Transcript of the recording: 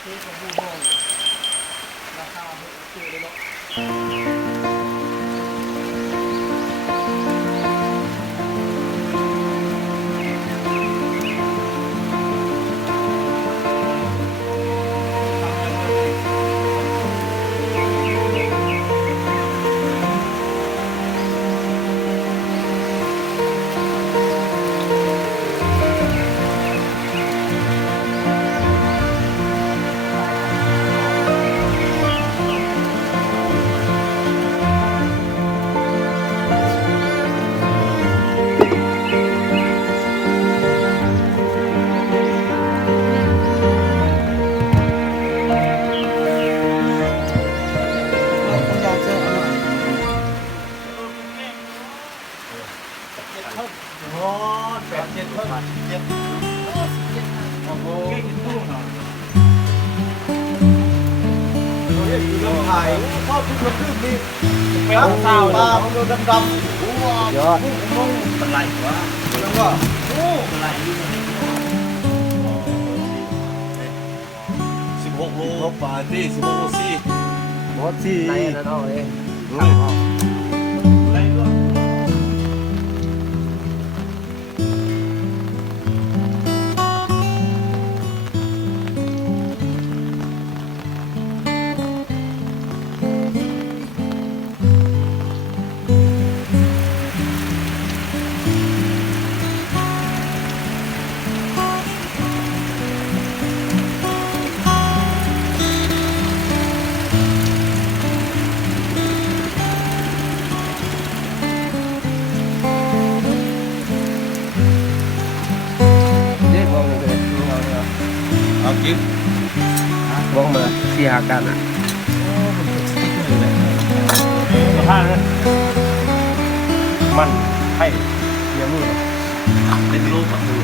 เค้กกับบูโน่ราคาโอเคเลยเนาะโอ้แปดเจ็ดเพิ่มเจ็ดโอ้โหเก่งตู้หน่อยเราเรียกอยู่เรื่องไทยชอบทุกคนขึ้นนี่เป็นเศร้าตาของเราดำๆยอดเป็นไรวะแล้วก็โอ้เป็นไร16 โลปาร์ตี้16 โลซี่บอสซี่ในนั่นเอาเลยไรด้วยเอากินวงมาเสียกันอ่ะสภาพนั้นมันให้เสียมือเป็นรูปแบบนี้